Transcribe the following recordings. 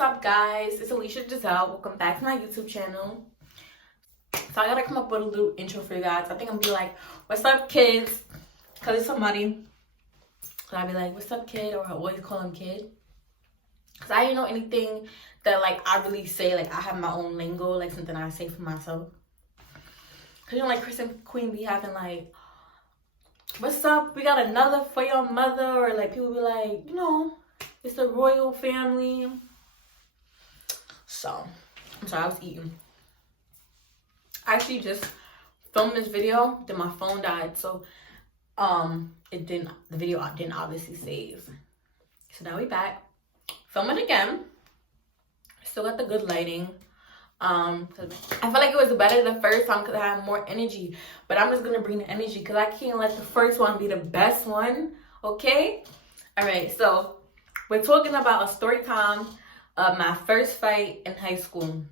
What's up, guys? It's Alicia Giselle. Welcome back to my YouTube channel. So I gotta come up with a little intro for you guys. I think I'm gonna be like, what's up, kids? Cause it's somebody. So I'll be like, what's up, kid? Or I always call him kid. Cause I didn't know anything that like I really say. Like I have my own lingo, like something I say for myself. Cause you know, like Chris and Queen be having like, what's up? We got another for your mother, or like people be like, you know, it's a royal family. So I'm sorry, I was eating. I actually just filmed this video, then my phone died, so the video didn't obviously save. So now we back. Film it again. Still got the good lighting. I felt like it was better the first time because I had more energy. But I'm just gonna bring the energy because I can't let the first one be the best one. Okay? Alright, so we're talking about a story time of my first fight in high school.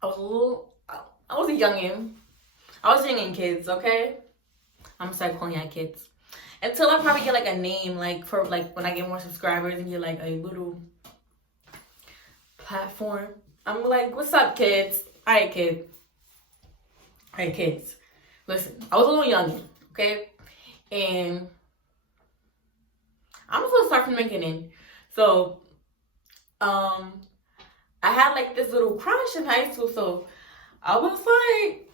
I was a youngin'. I was youngin' kids, okay? I'm gonna start calling y'all kids. Until I probably get like a name, like for like when I get more subscribers and get like a little platform. I'm like, what's up, kids? Alright, kid. Alright, kids. Listen, I was a little youngin', okay? And I'm just gonna start from the beginning. So, I had like this little crush in high school, so I was like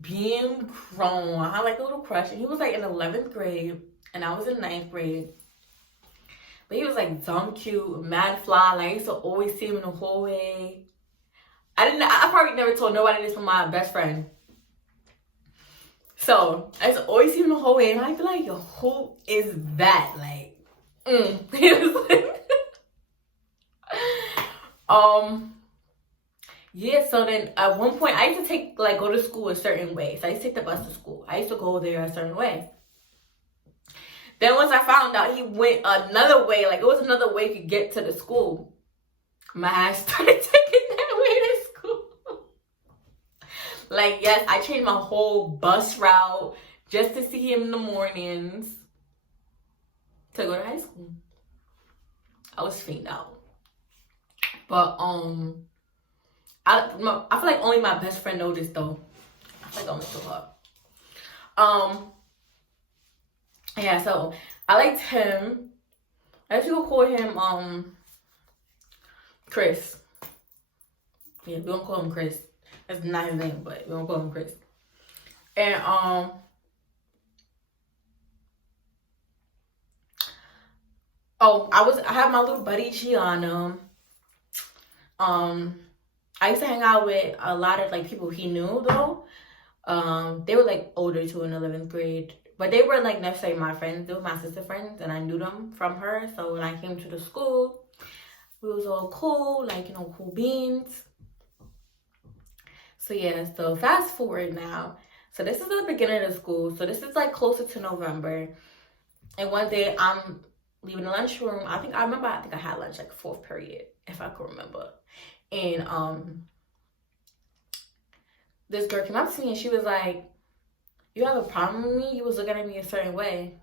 being grown. I had like a little crush, and he was like in 11th grade, and I was in 9th grade. But he was like dumb cute, mad fly. Like I used to always see him in the hallway. I probably never told nobody this from my best friend. So I used to always see him in the hallway, and I'd be like, yo, who is that? Like, he was like, yeah, so then at one point I used to go to school a certain way. So I used to take the bus to school. I used to go there a certain way. Then once I found out he went another way, like it was another way to get to the school, my ass started taking that way to school. Like, yes, I changed my whole bus route just to see him in the mornings to go to high school. I was fiend out. But I feel like only my best friend noticed though. I feel like I only told her. Yeah, so I liked him. I used to call him Chris. Yeah, we don't call him Chris. That's not his name, but we don't call him Chris. And I had my little buddy Gianna. I used to hang out with a lot of like people he knew though. They were like older too in 11th grade. But they were like necessarily my friends. They were my sister friends and I knew them from her. So when I came to the school, we was all cool, like, you know, cool beans. So yeah, so fast forward now. So this is the beginning of the school. So this is like closer to November. And one day I'm leaving the lunchroom. I think I had lunch like 4th period, if I can remember. And this girl came up to me and she was like, you have a problem with me? You was looking at me a certain way.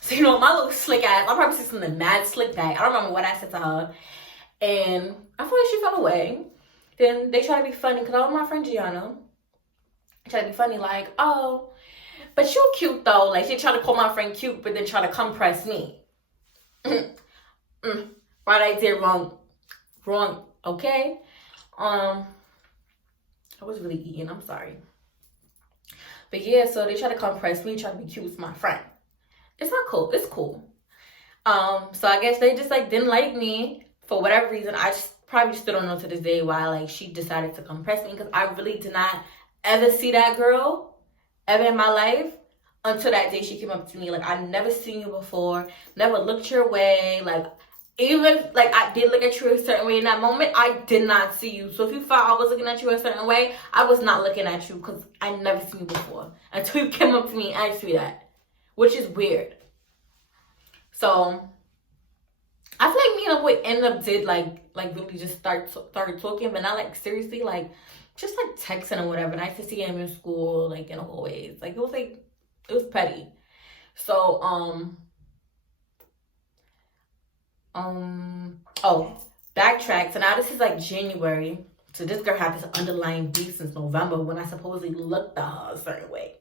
So, you know, my little slick ass, I probably said something mad slick back. I don't remember what I said to her. And I feel like she fell away. Then they try to be funny, because I was my friend Gianna. They try to be funny, like, oh, but you cute though. Like, she tried to call my friend cute, but then try to come press me. Right, I did wrong, okay? I was really eating, I'm sorry. But yeah, so they try to come press me, try to be cute with my friend. It's not cool. It's cool. So I guess they just like didn't like me for whatever reason. I just probably still don't know to this day why like she decided to come press me, because I really did not ever see that girl ever in my life until that day she came up to me. Like, I never seen you before, never looked your way. Like, even like I did look at you a certain way in that moment, I did not see you. So if you thought I was looking at you a certain way, I was not looking at you, because I never seen you before until you came up to me and asked me that, which is weird. So I feel like me and the boy ended up did like really just started talking, but not like seriously, like just like texting or whatever. And I used to see him in school, like in hallways. Like it was petty. So Oh, backtrack. So now this is like January. So this girl had this underlying beef since November when I supposedly looked at her a certain way.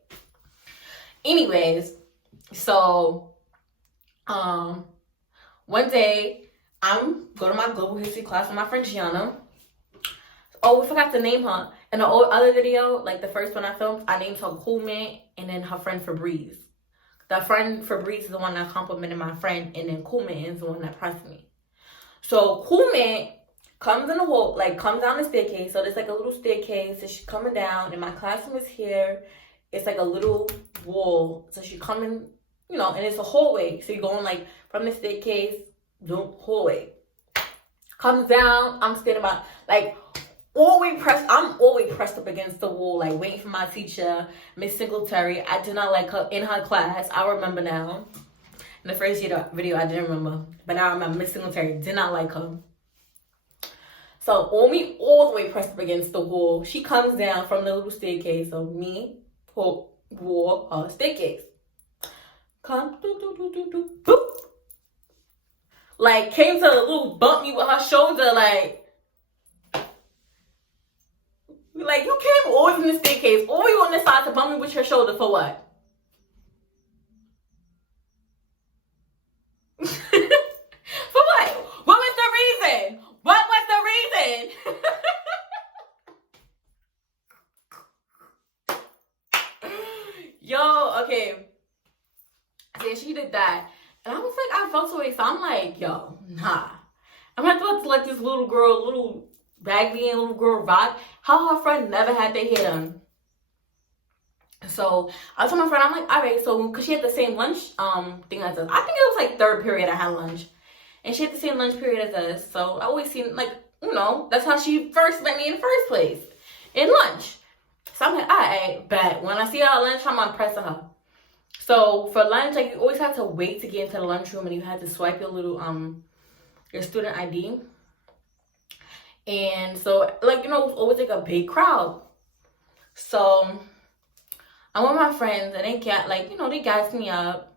Anyways, so one day I'm going to my global history class with my friend Gianna. Oh, we forgot to name her. In the other video, like the first one I filmed, I named her Cool Mint and then her friend Febreze. The friend Febreze is the one that complimented my friend, and then Cool Mint is the one that pressed me. So Cool Mint comes in the hall, like comes down the staircase. So there's like a little staircase, and she's coming down, and my classroom is here. It's like a little wall. So she coming, you know, and it's a hallway. So you're going like from the staircase, the hallway. Comes down, I'm standing by, like, I'm always pressed up against the wall, like waiting for my teacher, Miss Singletary. I did not like her in her class. I remember now. In the first video, I didn't remember. But now I remember Miss Singletary did not like her. So all the way pressed up against the wall. She comes down from the little staircase. So me, wall, staircase. Come, boop. Like, came to a little bump me with her shoulder, like you came always in the staircase, always on this side to bump me with your shoulder for what? For what? What was the reason? What was the reason? Yo, okay. Yeah, she did that. And I was like, I felt so way. So I'm like, yo, nah. I'm not about to let this little girl, little raggedy and little girl rock. How her friend never had their hair done. So I told my friend, I'm like, all right, so because she had the same lunch thing as us. I think it was like third period I had lunch. And she had the same lunch period as us. So I always seen, like, you know, that's how she first met me in the first place. In lunch. So I'm like, all right, bet. When I see her at lunch, I'm impressed with her. So for lunch, like, you always have to wait to get into the lunchroom, and you had to swipe your little your student ID. And so, like, you know, it was always like a big crowd. So I'm with my friends, and they got, like, you know, they gassed me up.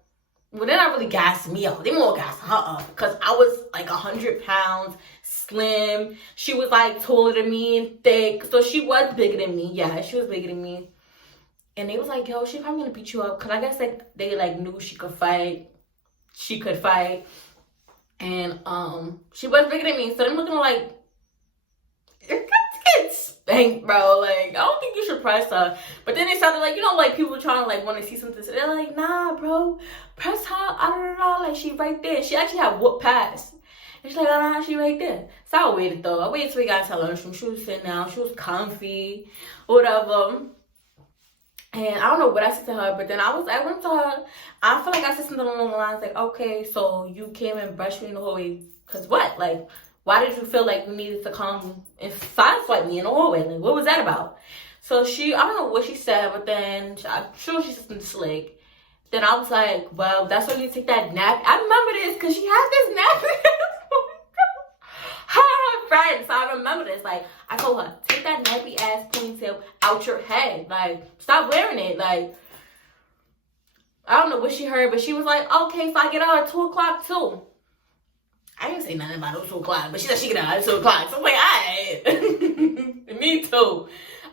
Well, they're not really gassing me up. They more gassing her up because I was like 100 pounds, slim. She was like taller than me and thick, so she was bigger than me. Yeah, she was bigger than me. And they was like, yo, she's probably gonna beat you up. Cause I guess like they like knew she could fight. She could fight. And she was bigger than me. So I'm looking like, you're gonna get spanked, bro. Like, I don't think you should press her. But then it sounded like, you know, like people trying to like want to see something. So they're like, nah, bro, press her. I don't know. Like, she right there. She actually had whoop pass. And she's like, oh, no, she right there. So I waited though. I waited till we got to lunchroom. She was sitting down. She was comfy, whatever. And I don't know what I said to her, but then I went to her. I feel like I said something along the lines like, okay, so you came and brushed me in the hallway. Because what? Like, why did you feel like you needed to come and sideswipe me in the hallway? Like, what was that about? So I don't know what she said, but then I'm sure she said something slick. Then I was like, well, that's why you take that nap. I remember this because she had this napkin. Her friend. So I remember this. Like, I told her, take that nappy ass ponytail out your head. Like, stop wearing it. Like, I don't know what she heard, but she was like, okay, so I get out at 2 o'clock too. I didn't say nothing about it 2 o'clock, but she said she get out at 2 o'clock. So I'm like, alright. Me too.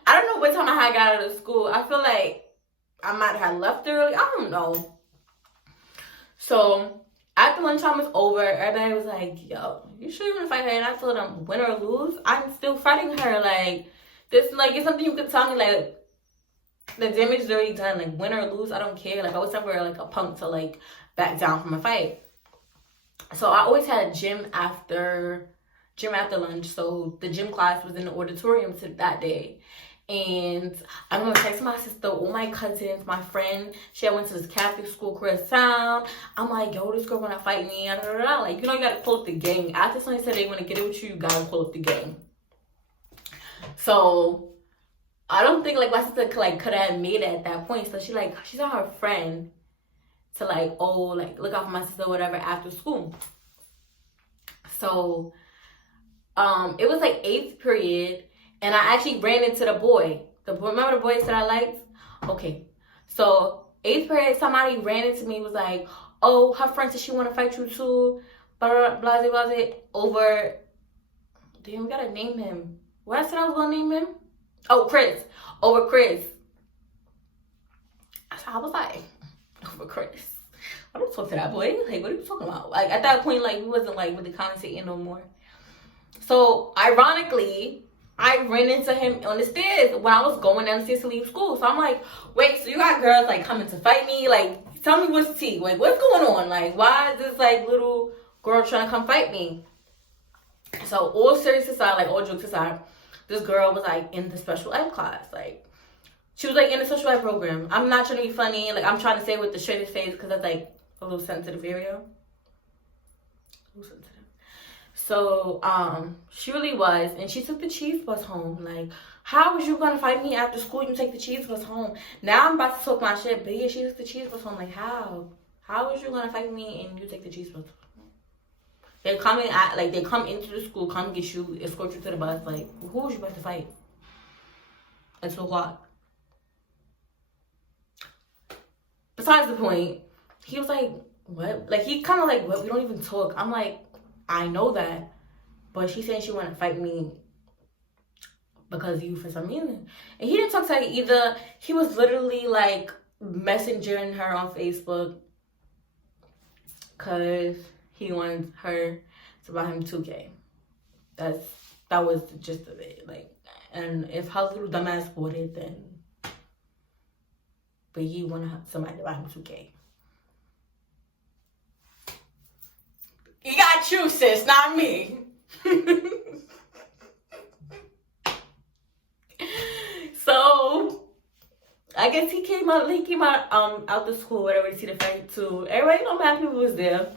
I don't know what time I got out of school. I feel like I might have left early. I don't know. So after lunchtime was over, everybody was like, yo, you sure you want to fight her? And I told them, win or lose, I'm still fighting her. Like, this, like, it's something you could tell me, like, the damage is already done. Like, win or lose, I don't care. Like, I was never, like, a punk to, like, back down from a fight. So I always had gym after lunch. So the gym class was in the auditorium that day. And I'm gonna text my sister, all my cousins, my friend. She went to this Catholic school across town. I'm like, yo, this girl wanna fight me. Like, you know, you gotta pull up the gang. After somebody said they wanna get it with you, you gotta pull up the gang. So I don't think like my sister could have made it at that point. So she's on her friend to like, oh, like look out for my sister or whatever after school. So it was like 8th period. And I actually ran into the boy. Remember the boys that I liked? Okay. So 8th period, somebody ran into me, was like, oh, her friend said she want to fight you too. blase, over, damn, we gotta name him. What I said I was gonna name him? Oh, Chris. Over Chris. So I was like, over Chris. I don't talk to that boy. Like, what are you talking about? Like, at that point, like, we wasn't, like, really commentating no more. So, ironically, I ran into him on the stairs when I was going downstairs to leave school. So, I'm like, wait, so you got girls, like, coming to fight me? Like, tell me what's the tea? Like, what's going on? Like, why is this, like, little girl trying to come fight me? So, all serious aside, like, all jokes aside, this girl was, like, in the special ed class. Like, she was, like, in the special ed program. I'm not trying to be funny. Like, I'm trying to say it with the straightest face because that's, like, a little sensitive area. A little sensitive. So, she really was. And she took the cheese bus home. Like, how was you going to fight me after school? You take the cheese bus home. Now I'm about to talk my shit. But yeah, she took the cheese bus home. Like, how? How was you going to fight me and you take the cheese bus home? They come in, like, they come into the school, come get you, escort you to the bus. Like, who was you about to fight? At 2 o'clock. Besides the point, he was like, what? Like, he kind of like, what? We don't even talk. I'm like, I know that. But she said she wanted to fight me because of you for some reason. And he didn't talk to her either. He was literally, like, messaging her on Facebook because he wanted her to buy him 2K. That was the gist of it. Like, and if her little dumbass bought it, then... But he wanted somebody to buy him 2K. He got you, sis, not me. So, I guess he came out out the school, whatever, to see the fight too. Everybody know mad people was there.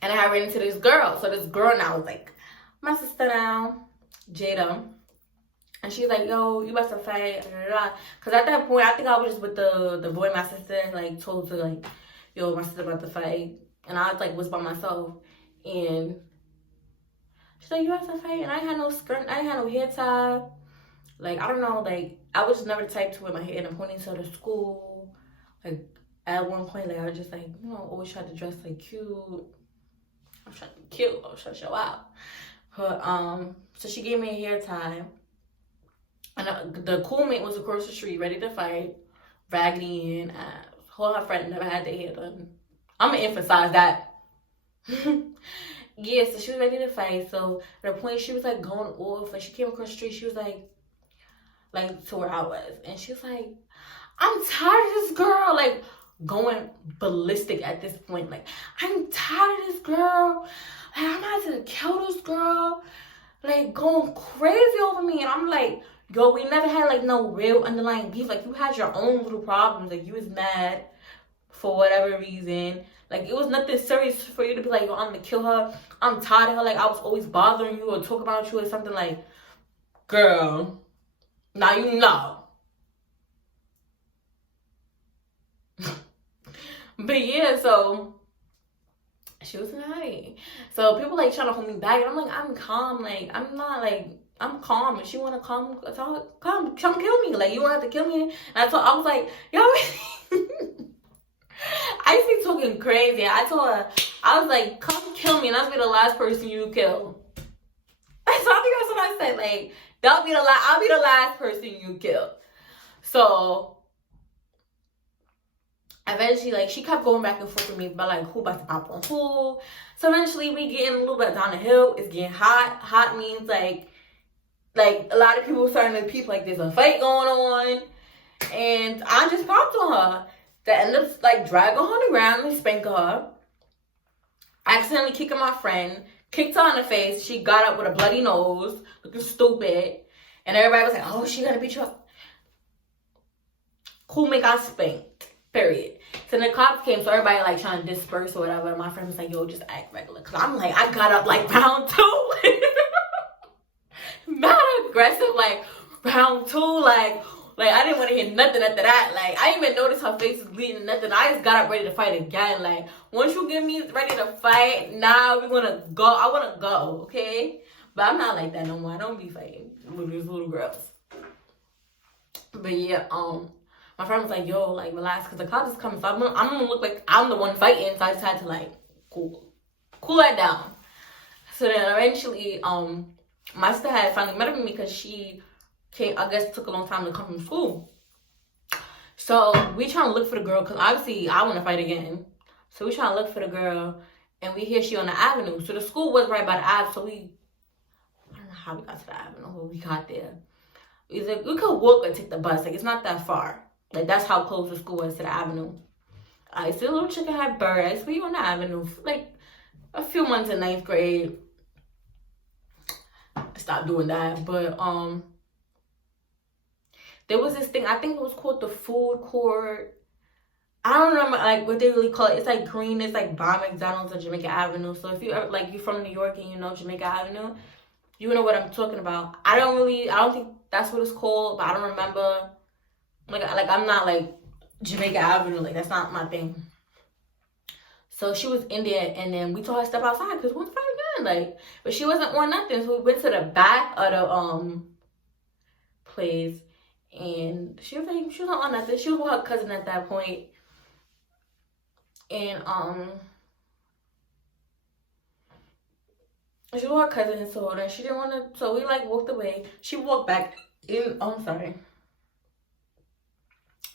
And I ran into this girl. So this girl now was like, my sister now, Jada. And she's like, yo, you about to fight, because at that point, I think I was just with the boy my sister, like, told to, like, yo, my sister about to fight. And I, like, was by myself. And she's like, you about to fight? And I ain't had no skirt, I ain't had no hair tie. Like, I don't know, like, I was just never the type to wear my hair in a ponytail to school. Like, at one point, like, I was just, like, you know, always tried to dress, like, cute. I was trying to be cute. I was trying to show out. But, so she gave me a hair tie. And the cool mate was across the street, ready to fight, raggedy and her friend never had their hair done. I'm gonna emphasize that. Yeah, so she was ready to fight. So at the point she was like going off, like she came across the street, she was like to where I was, and she was like, I'm tired of this girl, like going ballistic at this point. Like, I'm tired of this girl. Like, I'm about to kill this girl. Like, going crazy over me, and I'm like, yo, we never had, like, no real underlying beef. Like, you had your own little problems. Like, you was mad for whatever reason. Like, it was nothing serious for you to be like, yo, I'm gonna kill her. I'm tired of her. Like, I was always bothering you or talking about you or something. Like, girl, now you know. But, yeah, so... she was nice. So people like trying to hold me back, and I'm like, I'm calm. Like, I'm not like, I'm calm. If she wanna come kill me. Like, you don't have to kill me. And I was like, yo, I used to be talking crazy. I told her, I was like, come kill me, and I'll be the last person you kill. So I think that's what I said. Like, I'll be the last person you kill. So eventually, like, she kept going back and forth with me about, like, who about to pop on who. So eventually, we getting a little bit down the hill. It's getting hot. Hot means, like a lot of people starting to peep, like, there's a fight going on. And I just popped on her. That ended up, like, dragging her on the ground and spanking her. Accidentally kicking my friend. Kicked her in the face. She got up with a bloody nose. Looking stupid. And everybody was like, oh, she gonna beat you up. Cool, me got spanked. Period. So the cops came, so everybody like trying to disperse or whatever. My friend was like, yo, just act regular. Cause I'm like, I got up like round 2. Not aggressive, like round 2, like I didn't want to hear nothing after that. Like, I didn't even notice her face was bleeding, nothing. I just got up ready to fight again. Like, once you get me ready to fight, now we're gonna go. I wanna go, okay? But I'm not like that no more. I don't be fighting with these little girls. But yeah, my friend was like, yo, like, relax, because the cops is coming. So I'm gonna look like I'm the one fighting. So I just had to, like, cool. Cool that down. So then eventually, my sister had finally met up with me because she came, I guess took a long time to come from school. So we trying to look for the girl because obviously I want to fight again. So we trying to look for the girl, and we hear she on the avenue. So the school was right by the avenue. So I don't know how we got to the avenue, but we got there. We could walk or take the bus. Like it's not that far. Like that's how close the school was to the avenue. I see a little chicken had birds. We on the avenue like a few months in 9th grade. I stopped doing that, but there was this thing, I think it was called the food court. I don't remember like what they really call it. It's like green, it's like by McDonald's on Jamaica Avenue. So if you ever like you're from New York and you know Jamaica Avenue, you know what I'm talking about. I don't think that's what it's called, but I don't remember. Like I'm not like Jamaica Avenue, like that's not my thing. So she was in there, and then we told her to step outside because we was fighting again, like, but she wasn't on nothing. So we went to the back of the place, and she was not on nothing. She was with her cousin at that point, and she was with her cousin, and so then she didn't want to. So we like walked away. She walked back in. Oh, I'm sorry.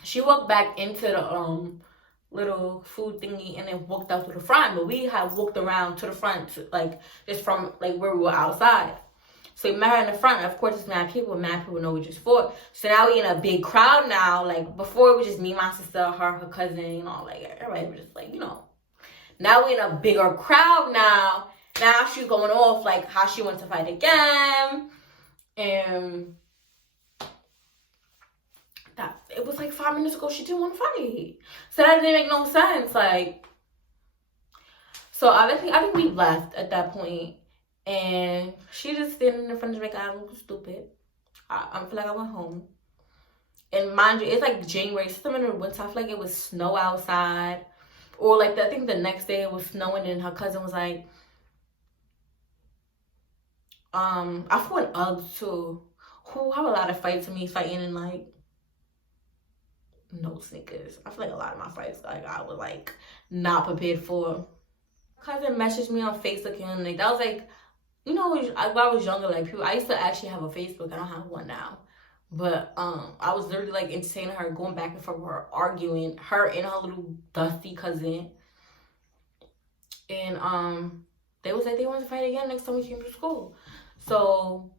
She walked back into the little food thingy and then walked out to the front, but we had walked around to the front to, like just from like where we were outside. So we met her in the front. Of course, it's mad people know we just fought. So now we in a big crowd now. Like before it was just me, my sister, her cousin, you know, like everybody was just like, you know. Now we in a bigger crowd now. Now she's going off like how she wants to fight again. And that it was like 5 minutes ago she didn't want to fight. So that didn't make no sense. Like, so I think we left at that point, and she just standing in front of Jamaica Avenue, stupid. I feel like I went home. And mind you, it's like January, some in the winter. I feel like it was snow outside, or like I think the next day it was snowing, and her cousin was like, I fought in Uggs too. Who have a lot of fights to me fighting in like no sneakers. I feel like a lot of my fights like I was like not prepared for. Cousin messaged me on Facebook, and like that was like, you know, when I was younger, like people, I used to actually have a Facebook. I don't have one now, but I was literally like entertaining her, going back and forth with her, arguing, her and her little dusty cousin, and they was like they wanted to fight again next time we came to school. So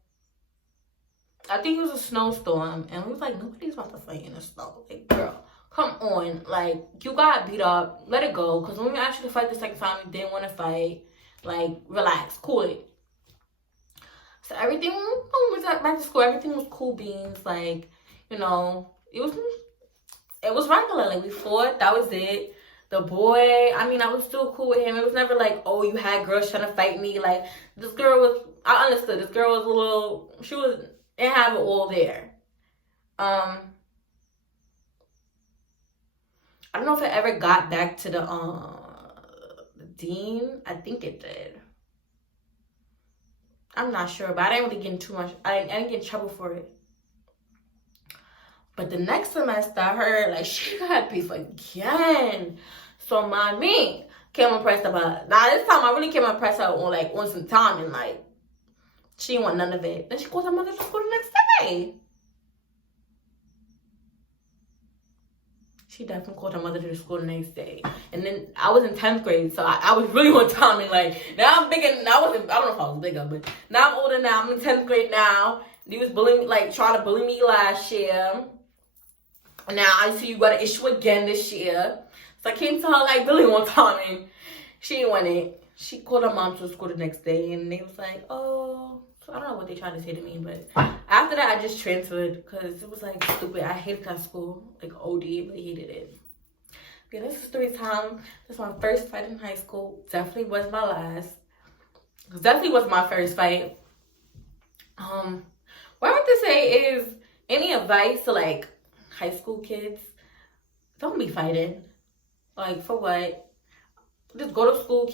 I think it was a snowstorm, and we was like, nobody's about to fight in the snow. Like, girl, come on. Like, you got beat up. Let it go. Because when we asked you to fight the second time, you didn't want to fight. Like, relax. Cool it. So everything, when we got back to school, everything was cool beans. Like, you know, it was regular. Like, we fought. That was it. The boy, I mean, I was still cool with him. It was never like, oh, you had girls trying to fight me. Like, this girl was, I understood. This girl was a little, she was, and have it all there. I don't know if it ever got back to the dean. I think it did. I'm not sure, but I didn't really get in too much. I didn't get in trouble for it. But the next semester, I heard like she got beef again. So me came impressed about. Now this time I really came impressed her on some time, and like she didn't want none of it. Then she called her mother to school the next day. She definitely called her mother to the school the next day. And then I was in 10th grade, so I was really on time. And like, now I'm bigger. I don't know if I was bigger, but now I'm older now. I'm in 10th grade now. They was bullying me, like trying to bully me last year. And now I see you got an issue again this year. So I came to her like really one time, and she didn't want it. She called her mom to school the next day, and they was like, oh. So I don't know what they tried to say to me, but after that, I just transferred because it was like stupid. I hated that school, like OD, really hated it. Yeah, this is story time. This is my first fight in high school. Definitely was my last. Definitely was my first fight. What I want to say is, any advice to like high school kids? Don't be fighting. Like, for what? Just go to school,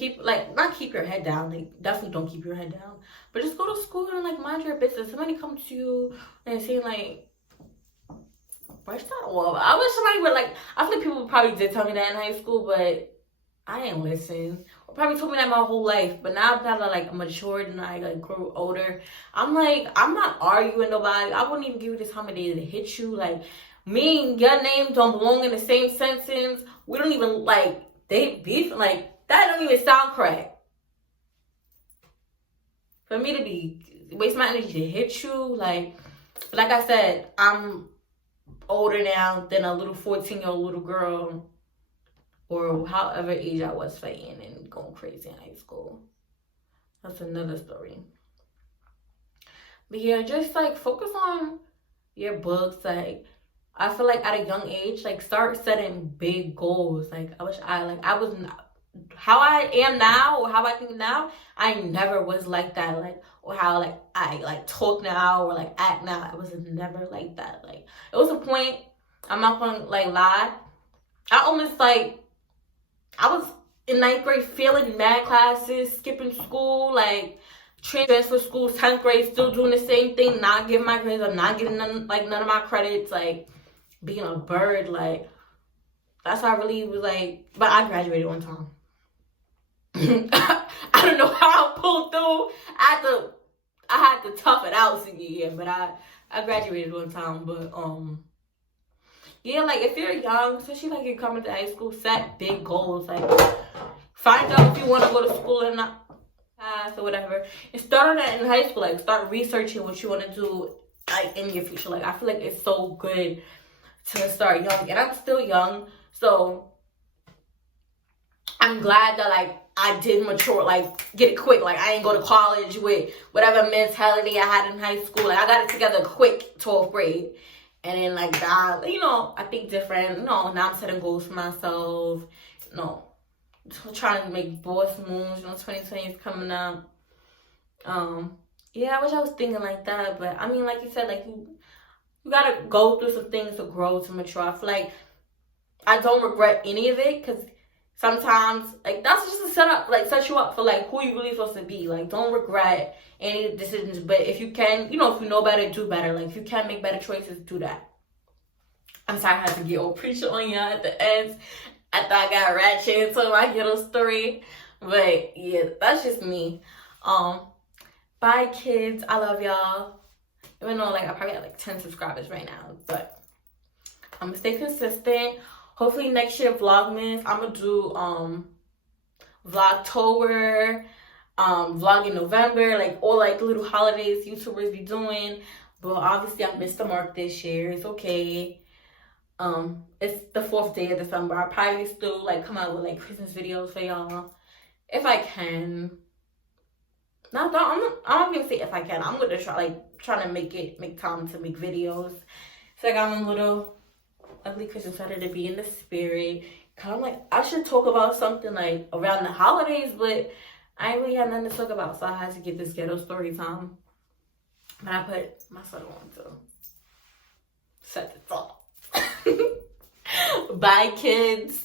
not keep your head down. Like, definitely don't keep your head down. But just go to school and, like, mind your business. Somebody come to you and say, like, brush that off. I wish somebody would, like, I feel like people probably did tell me that in high school, but I ain't listen. Or probably told me that my whole life. But now that I like matured and I like grew older, I'm like, I'm not arguing with nobody. I wouldn't even give you the time of day to hit you. Like, me and your name don't belong in the same sentence. We don't even like they beef. Like, that don't even sound correct. For me to be waste my energy to hit you, like I said, I'm older now than a little 14-year-old little girl, or however age I was fighting and going crazy in high school. That's another story. But yeah, just like focus on your books. Like, I feel like at a young age, like start setting big goals. Like, I wish I was not, how I am now or how I think now, I never was like that. Like, or how like I like talk now or like act now. I was never like that. Like, it was a point, I'm not gonna like lie, I almost like, I was in 9th grade failing mad classes, skipping school, like transfer schools, 10th grade, still doing the same thing, not getting my grades up, not getting none of my credits, like being a bird. Like, that's how I really was like, but I graduated on time. I don't know how I pulled through. I had to tough it out senior year, but I graduated on time. But yeah, like if you're young, especially like you're coming to high school, set big goals. Like, find out if you want to go to school or not, or whatever, and start on that in high school. Like, start researching what you want to do like in your future. Like, I feel like it's so good to start young, and I'm still young, so I'm glad that like I did mature, like get it quick. Like, I ain't go to college with whatever mentality I had in high school. Like, I got it together quick, 12th grade. And then like that, you know, I think different. Now I'm setting goals for myself. Trying to make boss moves. 2020 is coming up. Yeah, I wish I was thinking like that. But I mean, like you said, like you gotta go through some things to grow, to mature. I feel like I don't regret any of it, because sometimes like that's just a setup, like set you up for like who you really supposed to be. Like, don't regret any decisions, but if you can, if you know better, do better. Like, if you can make better choices, do that. I'm sorry I had to get old preacher on y'all at the end. I thought I got ratchet into my ghetto story, but yeah, that's just me. Bye kids, I love y'all. Even though like I probably have like 10 subscribers right now, but I'm gonna stay consistent. Hopefully next year Vlogmas, I'm gonna do Vlogtober, vlog in November, like all like little holidays YouTubers be doing. But obviously I missed the mark this year. It's okay. It's the 4th day of December. I'll probably still like come out with like Christmas videos for y'all if I can. I'm not gonna say if I can. I'm gonna try to make time to make videos. So I got my little ugly Christmas sweater to be in the spirit. Kind of like I should talk about something like around the holidays, but I ain't really had nothing to talk about, so I had to get this ghetto story time. But I put my sweater on to set the top. Bye kids.